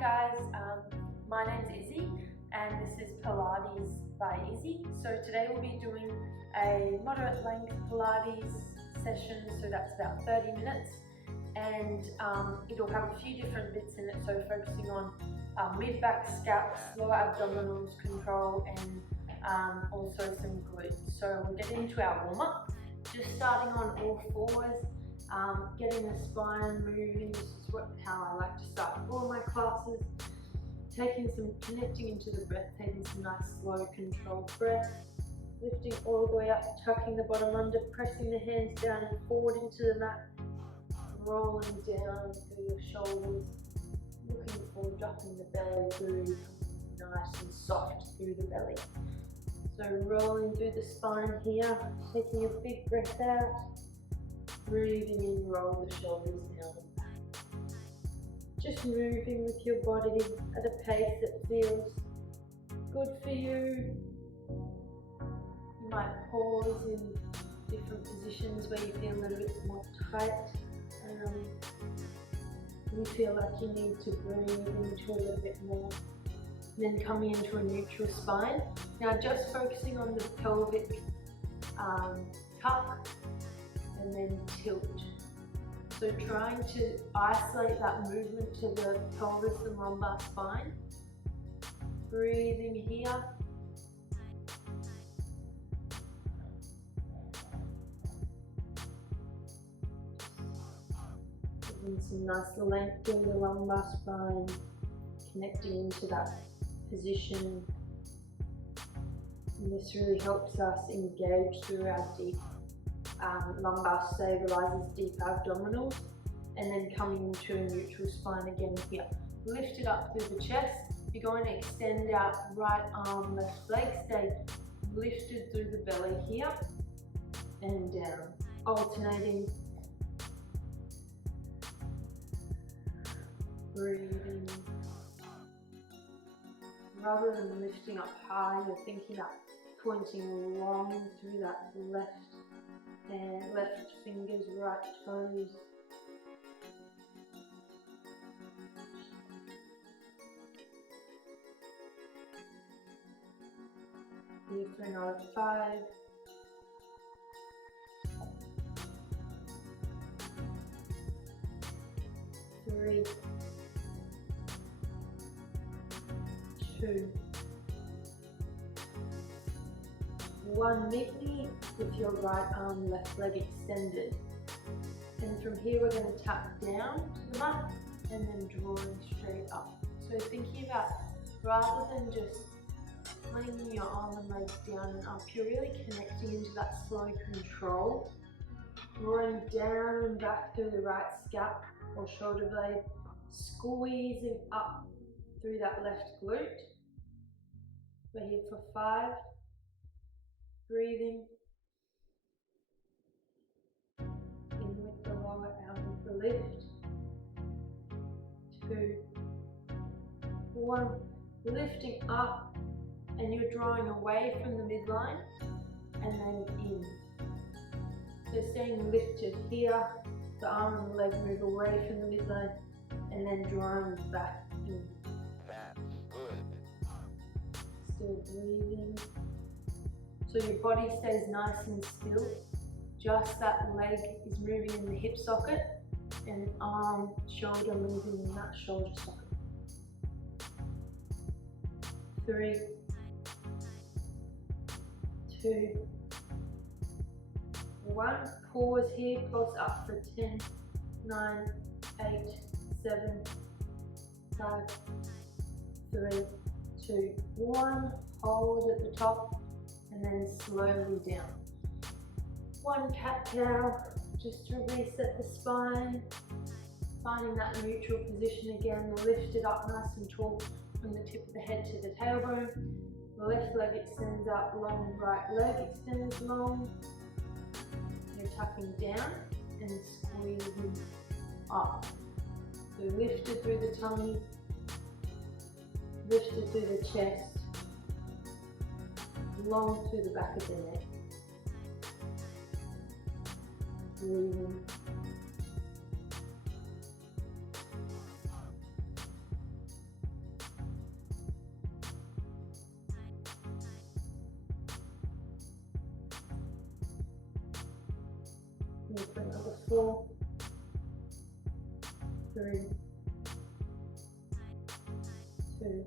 Hi guys, my name's Izzy and this is Pilates by Izzy. So today we'll be doing a moderate length Pilates session, so that's about 30 minutes, and it'll have a few different bits in it, so focusing on mid-back, scaps, lower abdominals control, and also some glutes. So we'll get into our warm-up, just starting on all fours. Getting the spine moving. This is how I like to start all my classes. Connecting into the breath, taking some nice slow controlled breath, lifting all the way up, tucking the bottom under, pressing the hands down and forward into the mat, rolling down through your shoulders, looking for dropping the belly through, nice and soft through the belly. So rolling through the spine here, taking a big breath out. Breathing in, roll the shoulders down and back. Just moving with your body at a pace that feels good for you. You might pause in different positions where you feel a little bit more tight. You feel like you need to breathe into a little bit more. And then coming into a neutral spine. Now just focusing on the pelvic tuck and then tilt. So trying to isolate that movement to the pelvis and lumbar spine. Breathing here. Giving some nice length through the lumbar spine, connecting into that position. And this really helps us engage through our deep lumbar stabilizes deep abdominals, and then coming into a neutral spine again here. Lift it up through the chest. You're going to extend out right arm, left leg. Stay lifted through the belly here and down, alternating. Breathing. Rather than lifting up high, you're thinking up, pointing long through that left hand, left fingers, right toes. Here for another 5. 3, 2, 1. Meet me with your right arm, left leg extended. And from here we're going to tap down to the mat and then drawing straight up. So thinking about, rather than just flinging your arm and leg down and up, you're really connecting into that slow control. Drawing down and back through the right scap or shoulder blade. Squeezing up through that left glute. We're here for 5. Breathing in with the lower arm of the lift. 2, 1. Lifting up, and you're drawing away from the midline and then in. So staying lifted here, the arm and the leg move away from the midline and then drawing back in. That's good. Still breathing. So your body stays nice and still. Just that leg is moving in the hip socket and arm, shoulder moving in that shoulder socket. 3, 2, 1. Pause here, pulse up for 10, 9, 8, 7, 5, 3, 2, 1. Hold at the top. And then slowly down. 1 cat-cow, just to reset the spine. Finding that neutral position again, lift it up nice and tall from the tip of the head to the tailbone. The left leg extends up long, right leg extends long. You're tucking down and squeezing up. So lifted through the tummy, lifted through the chest, long through the back of the neck. Breathing. 4, 3, 2,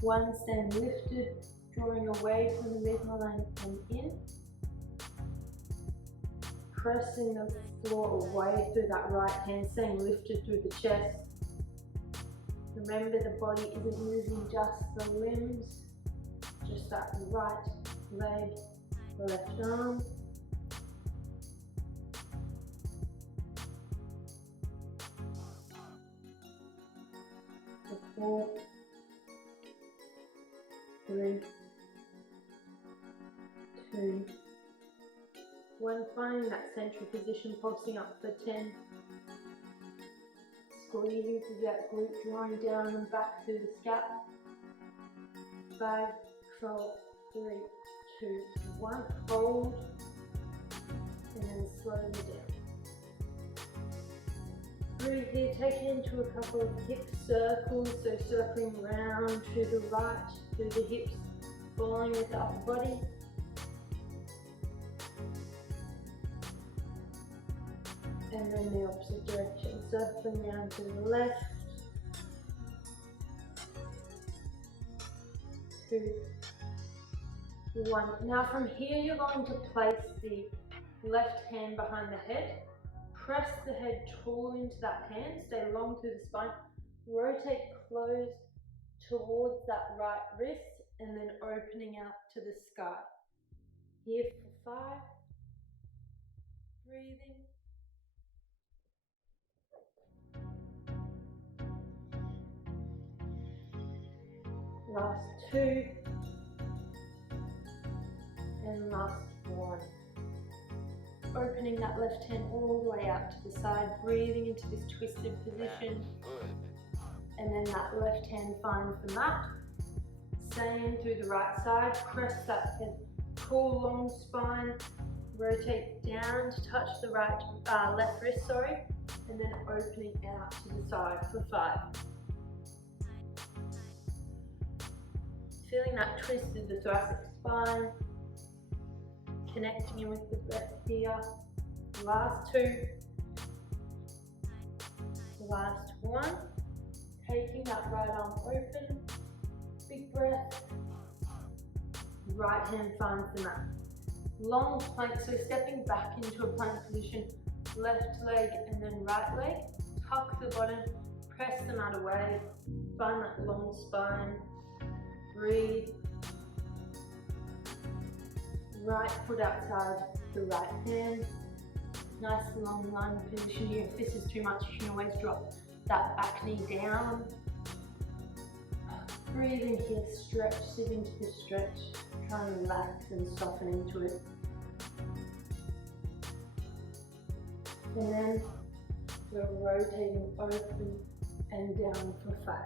1. Stand lifted, drawing away from the midline and in. Pressing the floor away through that right hand, staying lifted through the chest. Remember, the body isn't moving just the limbs, just that right leg, left arm. For 4, 3, 2, 1. Finding that central position, pulsing up for 10. Squeezing through that glute, drawing down and back through the scalp. 5, 4, 3, 2, 1. Hold, and then slowly down. Breathe here, take it into a couple of hip circles, so circling round to the right, through the hips, falling with the upper body. And then the opposite direction, circling round to the left. 2, 1. Now from here you're going to place the left hand behind the head. Press the head tall into that hand, stay long through the spine. Rotate close towards that right wrist and then opening out to the sky. Here for 5. Breathing. Last 2. And last 1. Opening that left hand all the way out to the side, breathing into this twisted position. And then that left hand finds the mat. Staying through the right side, press that head, pull long spine, rotate down to touch the left wrist, and then opening out to the side for 5. Feeling that twist through the thoracic spine, connecting in with the breath here. Last 2. Last 1. Taking that right arm open, big breath. Right hand finds the mat. Long plank, so stepping back into a plank position, left leg and then right leg. Tuck the bottom, press the mat away, find that long spine. Breathe. Right foot outside the right hand. Nice long lunge position here. If this is too much, you can always drop that back knee down. Breathing here, stretch, sit into the stretch. Try and relax and soften into it. And then we're rotating open and down for 5.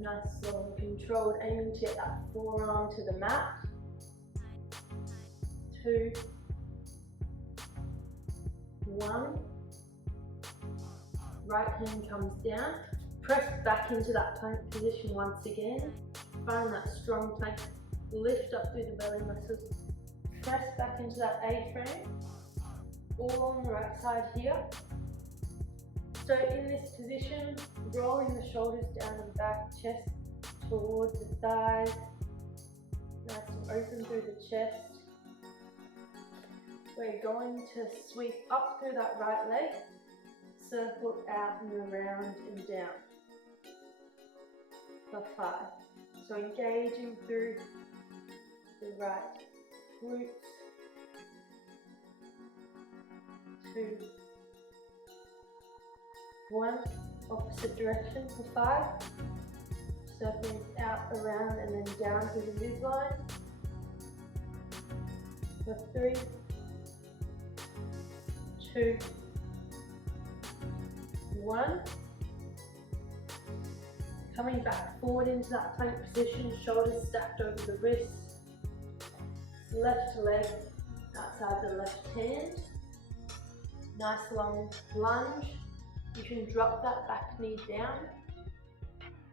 Nice, slow and controlled, aiming to get that forearm to the mat. 2, 1. Right hand comes down. Press back into that plank position once again. Find that strong plank. Lift up through the belly muscles. Press back into that A-frame. All on the right side here. So in this position, rolling the shoulders down and back, chest towards the thighs, nice and open through the chest. We're going to sweep up through that right leg, circle out and around and down for 5. So engaging through the right glutes. 2, 1, opposite direction for 5, circling out, around and then down to the midline for 3, 2, 1, coming back forward into that plank position, shoulders stacked over the wrists, left leg outside the left hand, nice long lunge. You can drop that back knee down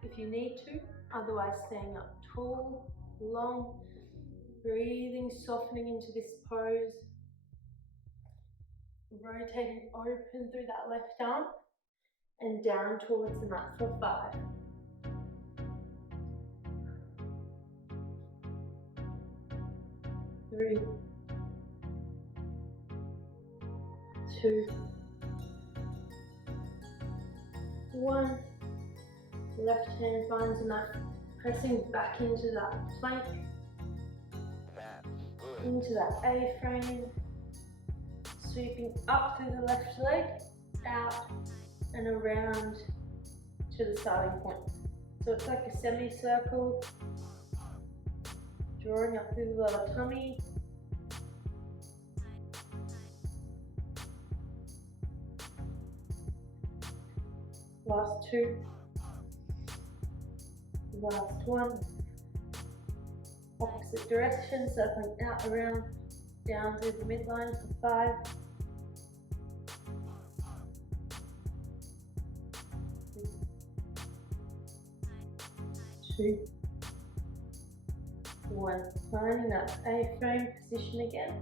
if you need to, Otherwise, staying up tall, long, breathing, softening into this pose, rotating open through that left arm and down towards the mat for 5. 3, 2, 1. Left hand finds the mat, pressing back into that plank, That's good. into that A-frame, sweeping up through the left leg, out and around to the starting point. So it's like a semicircle, drawing up through the lower tummy. Last 2. Last 1. Opposite direction, circling out, around, down through the midline for 5. 2, 1. Finding that A-frame position again.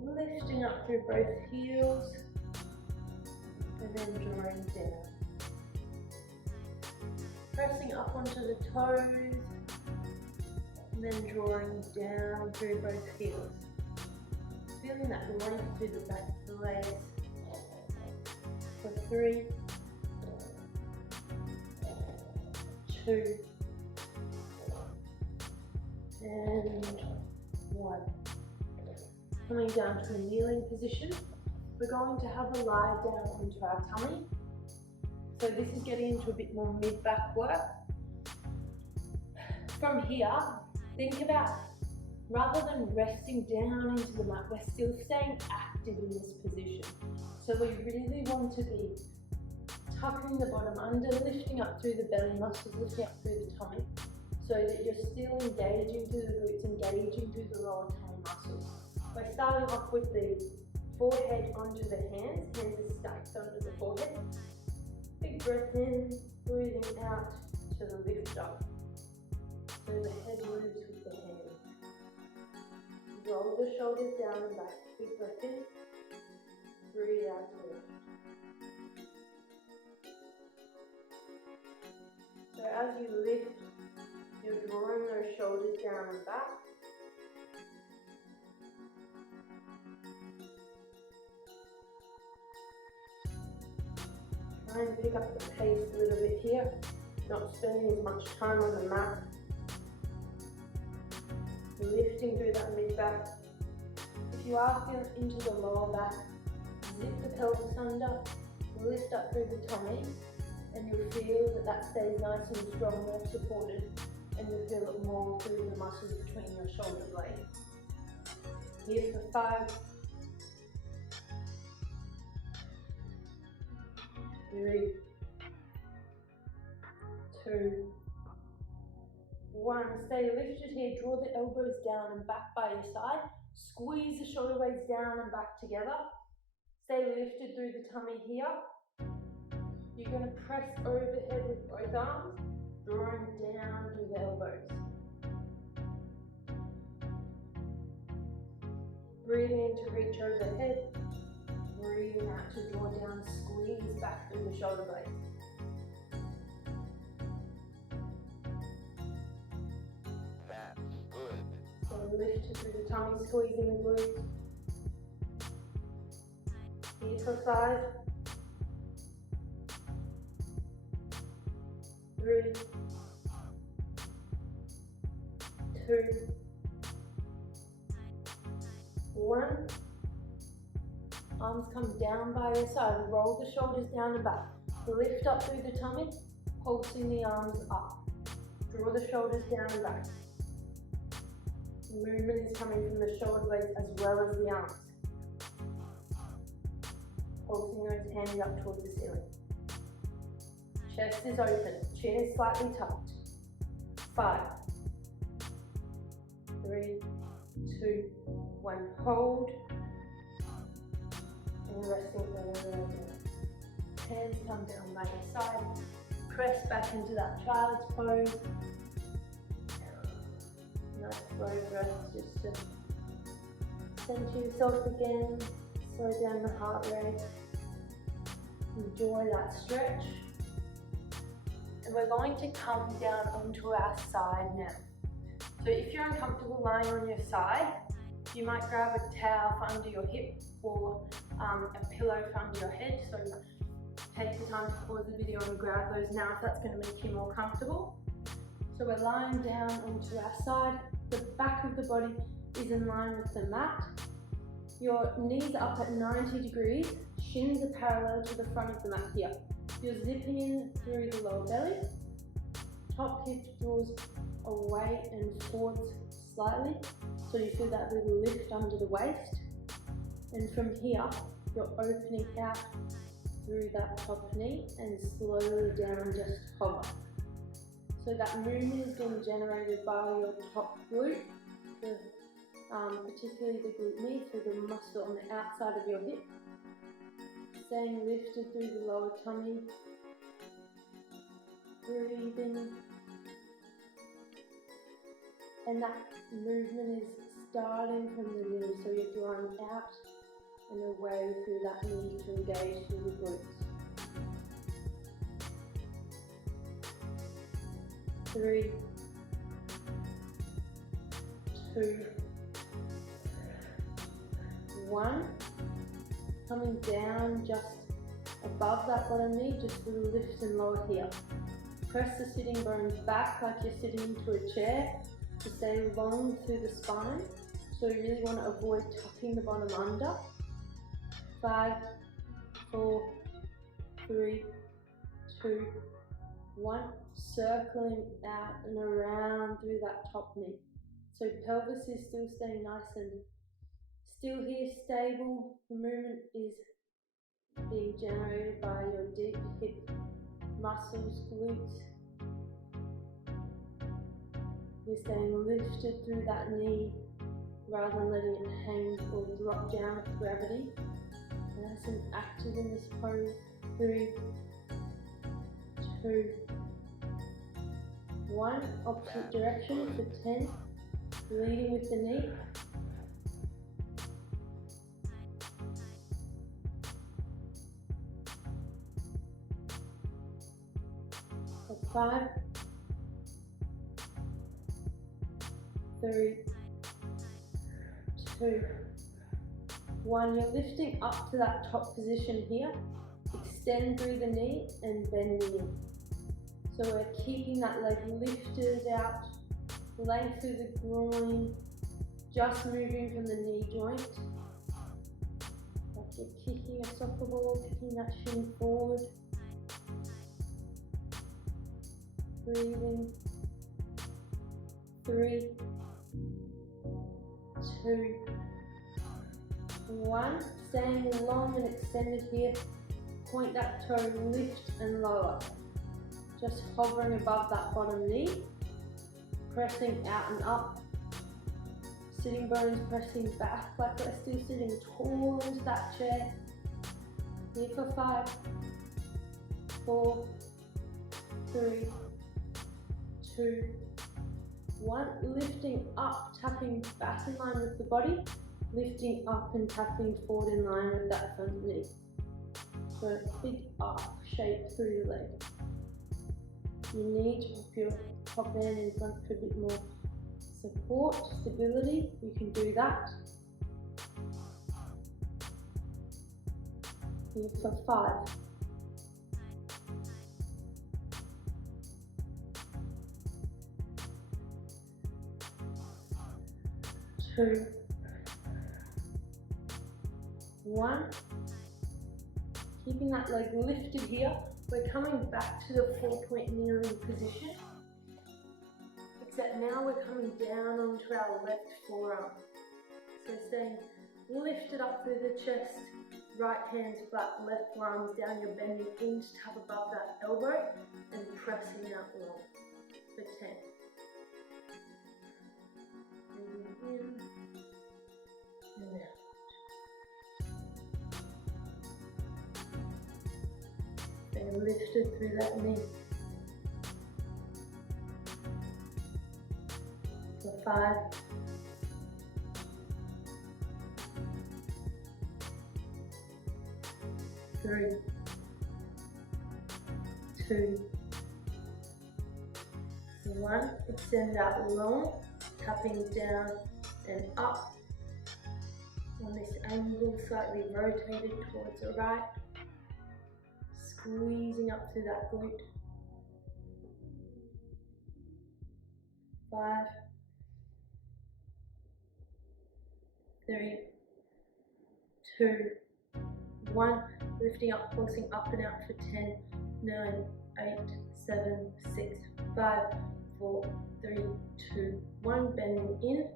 Lifting up through both heels and then drawing down. Pressing up onto the toes and then drawing down through both heels. Feeling that length through the back of the legs for 3, 2, and 1. Coming down to a kneeling position, we're going to have a lie down onto our tummy. So this is getting into a bit more mid-back work. From here, think about, rather than resting down into the mat, we're still staying active in this position. So we really want to be tucking the bottom under, lifting up through the belly muscles, lifting up through the tummy, so that you're still engaging through the glutes, engaging through the lower tummy muscles. We're starting off with the forehead onto the hands are stacked under the forehead. Big breath in, breathing out to the lift up. So the head moves with the hands. Roll the shoulders down and back. Big breath in, breathe out to lift. So as you lift, you're drawing those shoulders down and back. Try and pick up the pace a little bit here, not spending as much time on the mat. Lifting through that mid-back. If you are feeling into the lower back, zip the pelvis under, lift up through the tummy, and you'll feel that stays nice and strong, more supported, and you'll feel it more through the muscles between your shoulder blades. Here for 5, 3, 2, 1. Stay lifted here. Draw the elbows down and back by your side. Squeeze the shoulder blades down and back together. Stay lifted through the tummy here. You're going to press overhead with both arms, drawing down through the elbows. Breathing in to reach overhead. Breathing out to draw down, squeeze back through the shoulder blades. That's good. So lift through the tummy, squeezing the glutes. Here for 5, 3, 2, 1. Arms come down by your side. Roll the shoulders down and back. Lift up through the tummy, pulsing the arms up. Draw the shoulders down and back. Movement is coming from the shoulder blades as well as the arms. Pulsing those hands up towards the ceiling. Chest is open, chin is slightly tucked. 5, 3, 2, 1. Hold. And resting all the way down. Hands come down by your side. press back into that child's pose. Nice slow breaths just to center yourself again, slow down the heart rate, enjoy that stretch. And we're going to come down onto our side now. So if you're uncomfortable lying on your side, you might grab a towel for under your hip or a pillow for under your head. So take the time to pause the video and grab those now if that's going to make you more comfortable. So we're lying down onto our side. The back of the body is in line with the mat. Your knees are up at 90 degrees. Shins are parallel to the front of the mat here. You're zipping in through the lower belly. Top hip draws away and forwards slightly, so you feel that little lift under the waist. And from here, you're opening out through that top knee and slowly down, just hover. So that movement is being generated by your top glute, particularly the glute med, so the muscle on the outside of your hip. Staying lifted through the lower tummy. Breathing. And that movement is starting from the knee, so you're drawing out and away through that knee to engage through the glutes. 3, 2, 1. Coming down just above that bottom knee, just a little lift and lower here. Press the sitting bones back like you're sitting into a chair to stay long through the spine. So you really want to avoid tucking the bottom under. 5, 4, 3, 2, 1. Circling out and around through that top knee. So pelvis is still staying nice and still here, stable. The movement is being generated by your deep hip muscles, glutes. You're staying lifted through that knee rather than letting it hang or drop down with gravity. Nice and active in this pose. 3, 2, 1. Opposite direction for 10. Leading with the knee. For 5, 3, 2, 1. You're lifting up to that top position here. Extend through the knee and bending in. So we're keeping that leg lifted out, length through the groin, just moving from the knee joint. Like you're kicking a soccer ball, kicking that shin forward. Breathing. 3, 2, 1. Staying long and extended here. Point that toe, lift and lower. Just hovering above that bottom knee. Pressing out and up. Sitting bones pressing back like we're still sitting tall into that chair. Here for 5, 4, 3, 2, 1. Lifting up, tapping back in line with the body. Lifting up and tapping forward in line with that front knee. So a big arc shape through the leg. You need to put your top hand in front for a bit more support, stability. You can do that. Here for 5. 2, 1. Keeping that leg lifted here. We're coming back to the 4-point kneeling position. Except now we're coming down onto our left forearm. So staying lifted up through the chest, right hand's flat, left forearm's down, you're bending in to tap above that elbow and pressing out long for 10. Breathing in and out. Staying lifted through that knee. For 5, 3, 2, 1. Extend out long, tapping down and up on this angle, slightly rotated towards the right, squeezing up through that glute. 5, 3, 2, 1. Lifting up, pulsing up and out for 10, 9, 8, 7, 6, 5, 4, 3, 2, 1. Bending in,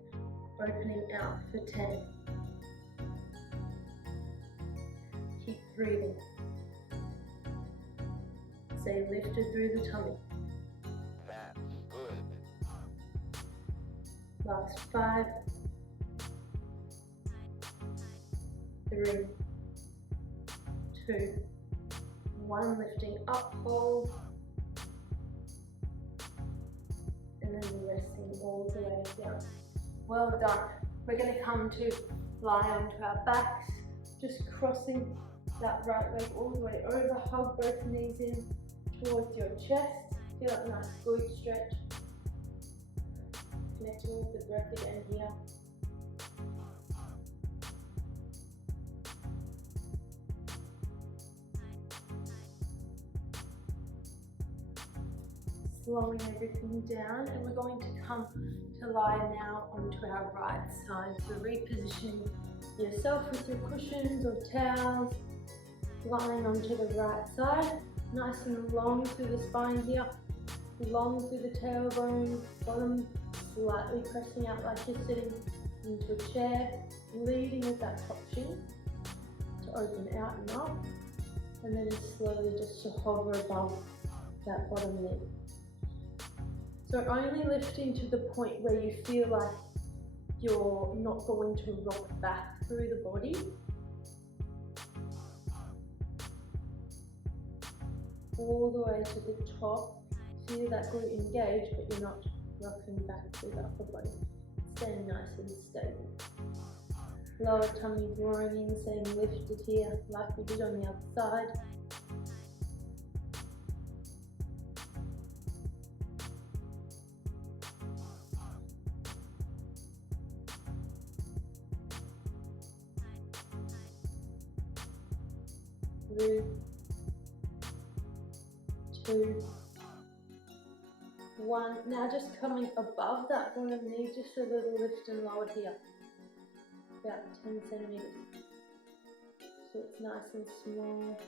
opening out for 10. Keep breathing. Stay lifted through the tummy. That's good. Last 5, 3, 2, 1. Lifting up, hold, and then resting all the way down. Well done. We're going to come to lie onto our backs, just crossing that right leg all the way over. Hug both knees in towards your chest. Feel that nice glute stretch. Connecting with the breath again here. Slowing everything down, and we're going to come to lie now onto our right side. So repositioning yourself with your cushions or towels, lying onto the right side, nice and long through the spine here, long through the tailbone, bottom slightly pressing out like you're sitting into a chair, leading with that top shin to open out and up, and then slowly just to hover above that bottom knee. So only lifting to the point where you feel like you're not going to rock back through the body. All the way to the top. Feel that glute engage, but you're not rocking back through the upper body. Staying nice and stable. Lower tummy drawing in, staying lifted here like we did on the other side. Three, 2, 1. Now just coming above that bottom knee, just a little lift and lower here. About 10 centimeters. So it's nice and small.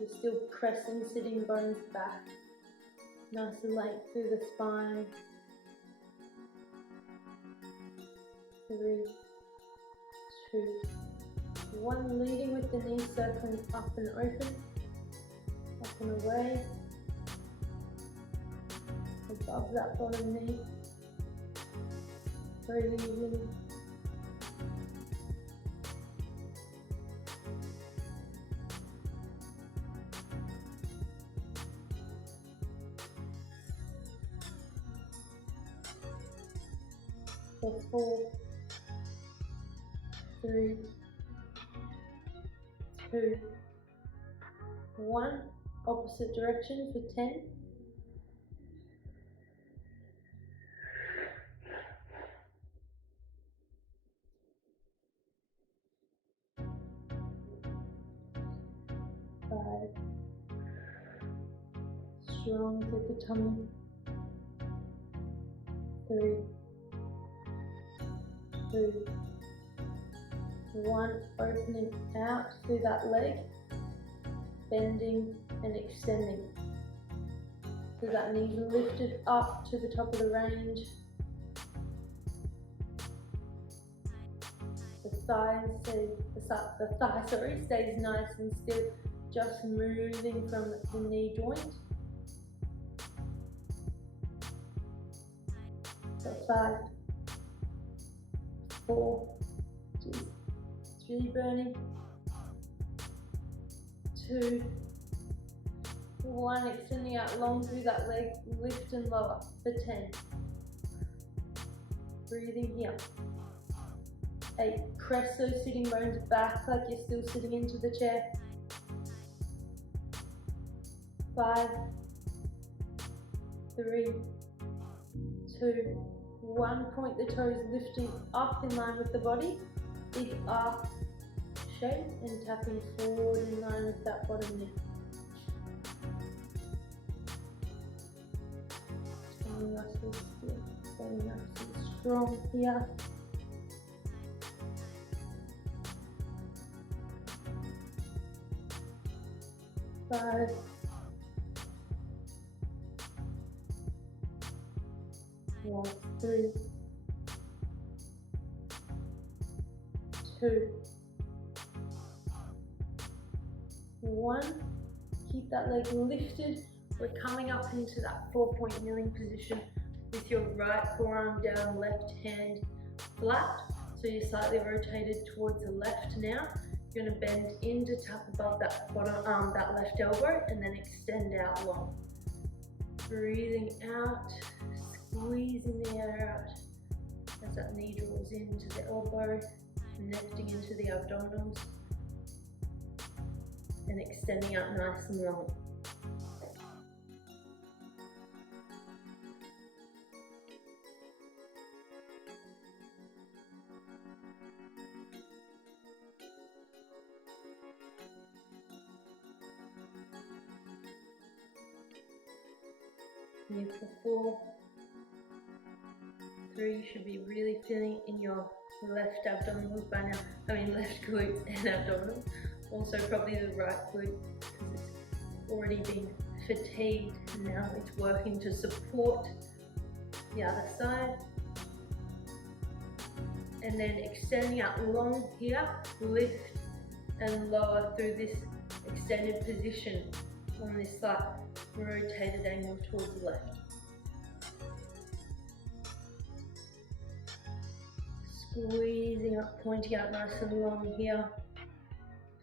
You're still pressing sitting bones back. Nice and length through the spine. 3, 2, 1. Leading with the knees circling up and open. Up and away. Above that bottom knee. Breathing. For 4, 3, 2, 1. Opposite direction for 10. Strong through the tummy. 3, 2, 1. Opening out through that leg, bending and extending. So that knee's lifted up to the top of the range. The thigh stays nice and still, just moving from the knee joint. So 5, 4, geez, it's really burning. 2, 1, extending out long through that leg, lift and lower for 10, Breathing here. 8, press those sitting bones back like you're still sitting into the chair. 5, 3, 2, 1. Point the toes lifting up in line with the body. Big arc shape and tapping forward in line with that bottom knee. Staying nice and still, staying nice and strong here. 5, 3, 2, 1. Keep that leg lifted. We're coming up into that 4-point kneeling position with your right forearm down, left hand flat. So you're slightly rotated towards the left now. You're going to bend in to tap above that bottom, that left elbow, and then extend out long. Breathing out, squeezing the air out as that knee draws into the elbow, connecting into the abdominals, and extending out nice and long. Beautiful. 4, 3, you should be really feeling in your left abdominals by now. I mean left glutes and abdominals. Also probably the right glute because it's already been fatigued. Now it's working to support the other side. And then extending out long here, lift and lower through this extended position on this side. Rotated angle towards the left. Squeezing up, pointing out nice and long here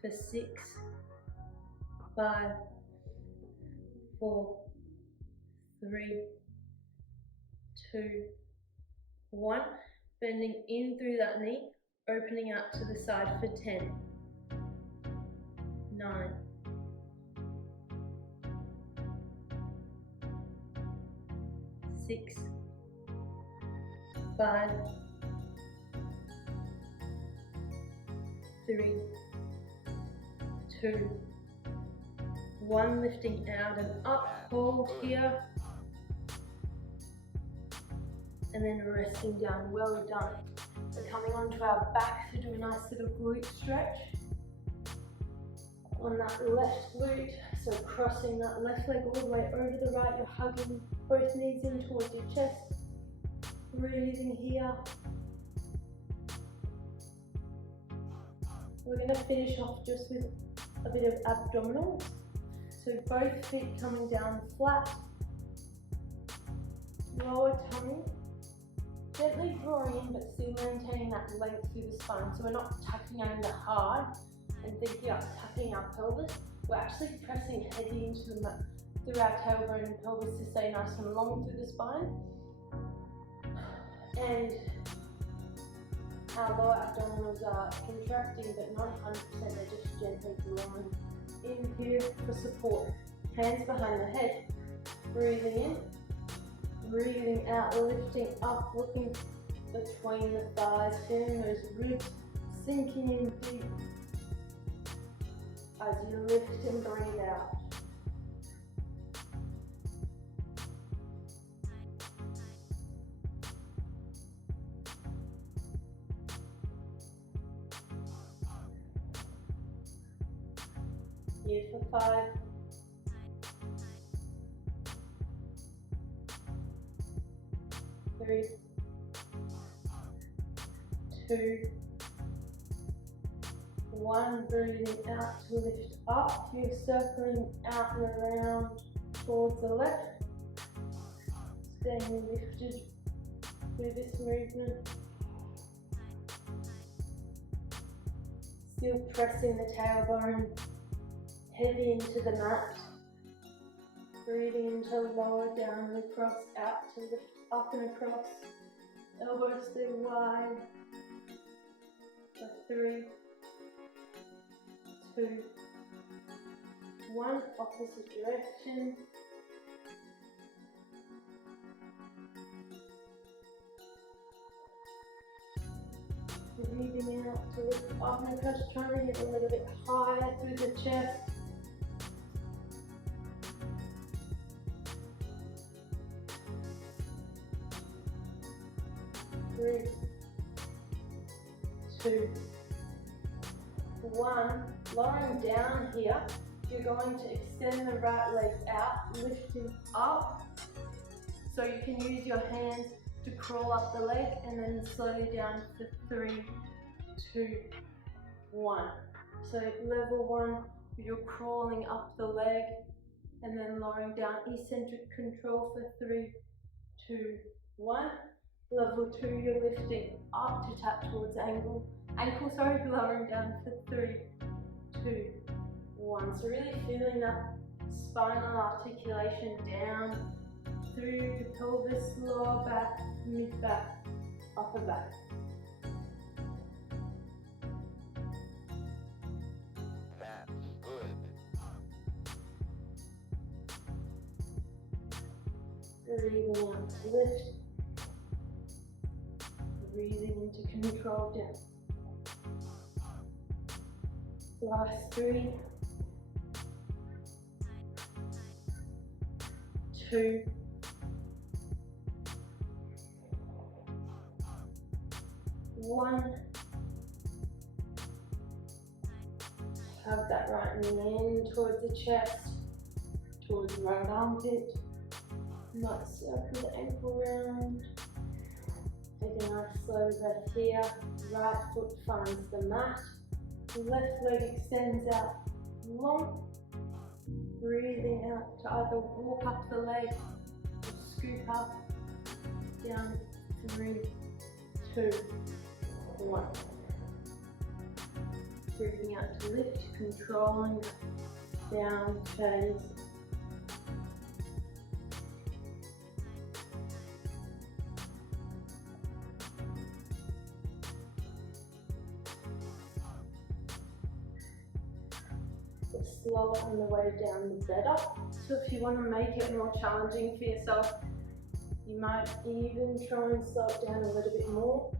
for 6, 5, 4, 3, 2, 1. Bending in through that knee, opening out to the side for 10, 9, 6, 5, 3, 2, 1. Lifting out and up, hold here, and then resting down. Well done. We're coming onto our back to do a nice little glute stretch on that left glute. So crossing that left leg all the way over the right, you're hugging both knees in towards your chest. Breathing here. We're going to finish off just with a bit of abdominals. So both feet coming down flat. Lower tummy. Gently drawing in but still maintaining that length through the spine. So we're not tucking under hard and thinking about tucking our pelvis. We're actually pressing heavy into the mat through our tailbone and pelvis to stay nice and long through the spine. And our lower abdominals are contracting but not 100%, they're just gently drawing in here for support. Hands behind the head. Breathing in, breathing out, lifting up, looking between the thighs, feeling those ribs sinking in deep as you lift and breathe out. Here for 5, 3, 2, 1. Breathing out to lift up. You're circling out and around towards the left. Staying lifted through this movement. Still pressing the tailbone heavy into the mat. Breathing into lower down and across, out to lift up and across. Elbows stay wide. For 3, 2, 1. Opposite direction. Breathing out to lift up my chest, trying to get a little bit higher through the chest. 3, 2, 1. Lowering down here, you're going to extend the right leg out, lifting up. So you can use your hands to crawl up the leg and then slowly down for 3, 2, 1. So level 1, you're crawling up the leg and then lowering down, eccentric control for 3, 2, 1. Level 2, you're lifting up to tap towards ankle, lowering down for 3, 2, 1. So really feeling that spinal articulation down through the pelvis, lower back, mid back, upper back. That's good. Breathing out to lift. Breathing into control down. Last 3, 2, 1. Hug that right knee in towards the chest, towards the right armpit. Might circle the ankle round. Take a nice slow breath here. Right foot finds the mat. Left leg extends out long. Breathing out to either walk up the leg or scoop up. Down. 3, 2, 1. Breathing out to lift, controlling down phase. The slower on the way down, the better. So if you want to make it more challenging for yourself, you might even try and slow it down a little bit more.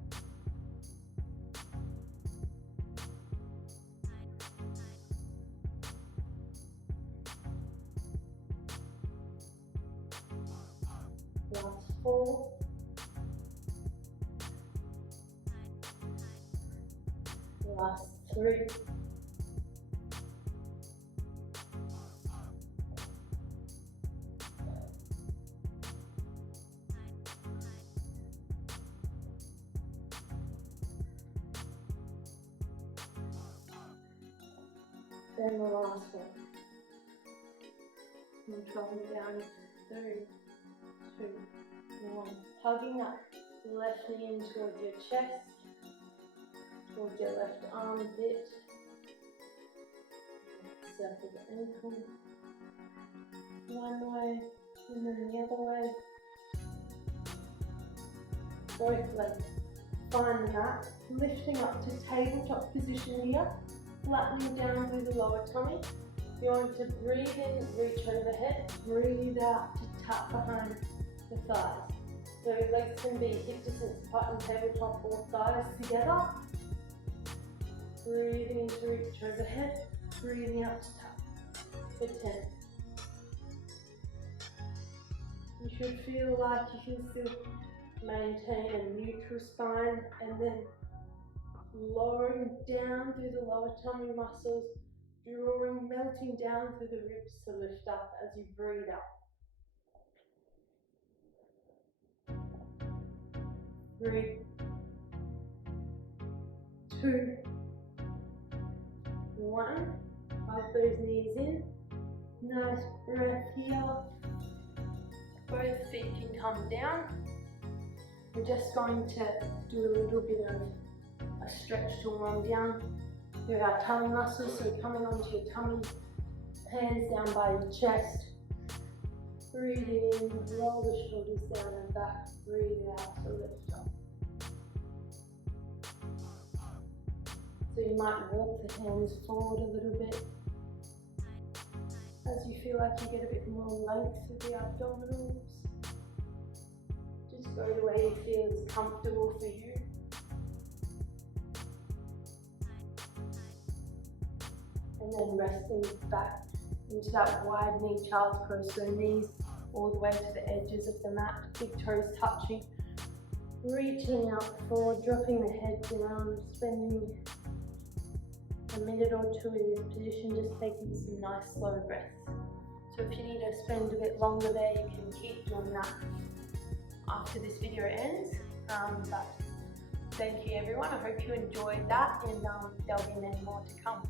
Last 4. Last 3. Then the last one. Controlling down. 3, 2, 1. Hugging that left knee in towards your chest, towards your left armpit. Circle the ankle. One way and then the other way. Both legs. Find the mat. Lifting up to tabletop position here. Flattening down through the lower tummy. You're going to breathe in, reach overhead. Breathe out to tap behind the thighs. So your legs can be hip distance apart in tabletop or thighs together. Breathing in to reach overhead. Breathing out to tap for 10. You should feel like you can still maintain a neutral spine and then lowering down through the lower tummy muscles, melting down through the ribs to lift up as you breathe out. 3, 2, 1. Hug those knees in. Nice breath here. Both feet can come down. We're just going to do a little bit of a stretch to warm down through our tummy muscles. So coming onto your tummy, hands down by your chest. Breathing in, roll the shoulders down and back. Breathe out to lift up. you might walk the hands forward a little bit as you feel like you get a bit more length with the abdominals. Just go to where you feel is comfortable for you. And then resting back into that wide knee child's pose, so knees all the way to the edges of the mat, big toes touching, reaching out forward, dropping the head down, spending a minute or two in this position, just taking some nice slow breaths. So if you need to spend a bit longer there, you can keep doing that after this video ends. But thank you everyone, I hope you enjoyed that, and there'll be many more to come.